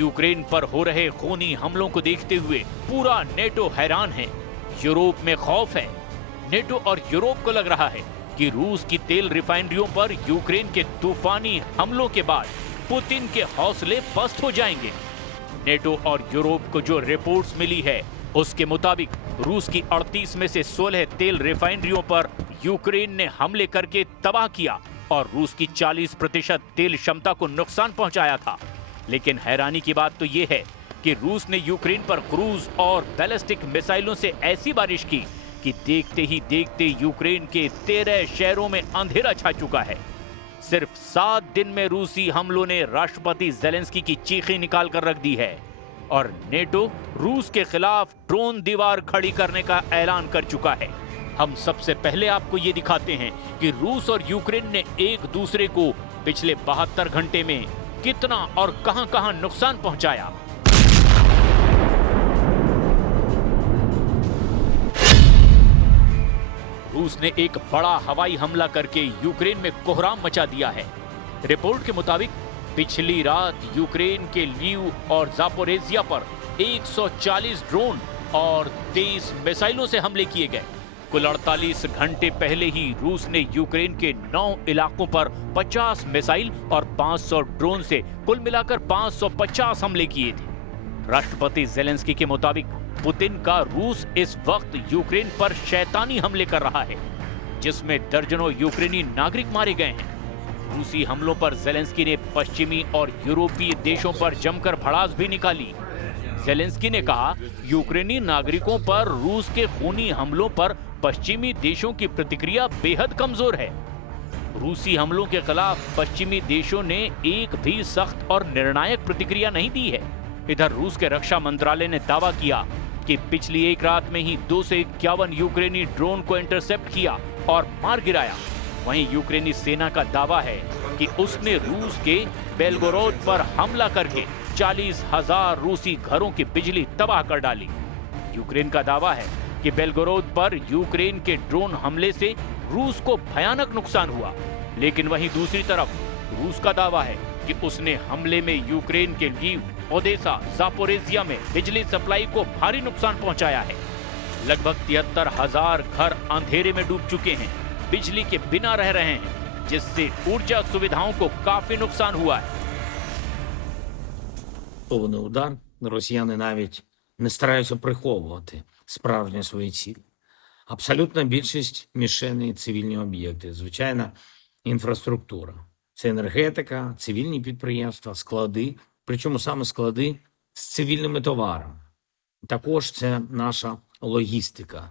Ukraine पर हो रहे खूनी हमलों को देखते हुए पूरा नेटो हैरान है। यूरोप में खौफ है। नेटो और यूरोप को लग रहा है कि रूस की तेल रिफाइनरियों पर यूक्रेन के तूफानी हमलों के बाद पुतिन के हौसले पस्त हो जाएंगे। नेटो और यूरोप को जो रिपोर्ट्स मिली है उसके मुताबिक रूस की 38 में से 16 तेल रिफाइनरियों पर यूक्रेन ने हमले करके तबाह किया और रूस की 40% तेल क्षमता को नुकसान पहुंचाया था। लेकिन हैरानी की बात तो यह है कि रूस ने यूक्रेन पर क्रूज और बैलिस्टिक मिसाइलों से ऐसी बारिश की कि देखते ही देखते यूक्रेन के 13 शहरों में अंधेरा छा चुका है। सिर्फ 7 दिन में रूसी हमलों ने राष्ट्रपति जेलेंस्की की चीखें निकाल कर रख दी है और नेटो रूस के खिलाफ ड्रोन दीवार खड़ी करने का ऐलान कर चुका है। हम सबसे पहले आपको ये दिखाते हैं कि रूस और यूक्रेन ने एक दूसरे को पिछले 72 घंटे में कितना और कहां-कहां नुकसान पहुंचाया। रूस ने एक बड़ा हवाई हमला करके यूक्रेन में कोहराम मचा दिया है। रिपोर्ट के मुताबिक पिछली रात यूक्रेन के लीव और जापोरेजिया पर 140 ड्रोन और 23 मिसाइलों से हमले किए गए। कुल 48 घंटे पहले ही रूस ने यूक्रेन के 9 इलाकों पर 50 मिसाइल और 500 ड्रोन से कुल मिलाकर 550 हमले किए थे। राष्ट्रपति जेलेंस्की के मुताबिक पुतिन का रूस इस वक्त यूक्रेन पर शैतानी हमले कर रहा है, जिसमें दर्जनों यूक्रेनी नागरिक मारे गए हैं। रूसी हमलों पर जेलेंस्की ने पश्चिमी और यूरोपीय देशों पर जमकर भड़ास भी निकाली। जेलेंस्की ने कहा, यूक्रेनी नागरिकों पर रूस के खूनी हमलों पर पश्चिमी देशों की प्रतिक्रिया बेहद कमजोर है। रूसी हमलों के खिलाफ पश्चिमी देशों ने एक भी सख्त और निर्णायक प्रतिक्रिया नहीं दी है। इधर रूस के रक्षा मंत्रालय ने दावा किया कि पिछली एक रात में ही 251 यूक्रेनी ड्रोन को इंटरसेप्ट किया और मार गिराया। वहीं यूक्रेनी सेना का दावा है कि उसने रूस के बेलगोरोद पर हमला करके 40,000 रूसी घरों की बिजली तबाह कर डाली। यूक्रेन का दावा है कि बेलगोरोद पर यूक्रेन के ड्रोन हमले से रूस को भयानक नुकसान हुआ, लेकिन वहीं दूसरी तरफ रूस का दावा है कि उसने हमले में यूक्रेन के लीव, ओडेसा, जापोरेजिया में बिजली सप्लाई को भारी नुकसान पहुंचाया है। लगभग 73,000 घर अंधेरे में डूब चुके हैं, बिजली के बिना रह रहे हैं, जिससे ऊर्जा सुविधाओं को काफी नुकसान हुआ है। Повний удар. Росіяни навіть не стараються приховувати справжні свої цілі. Абсолютна більшість мішеней – цивільні об'єкти, звичайна інфраструктура. Це енергетика, цивільні підприємства, склади, причому саме склади з цивільними товарами. Також це наша логістика.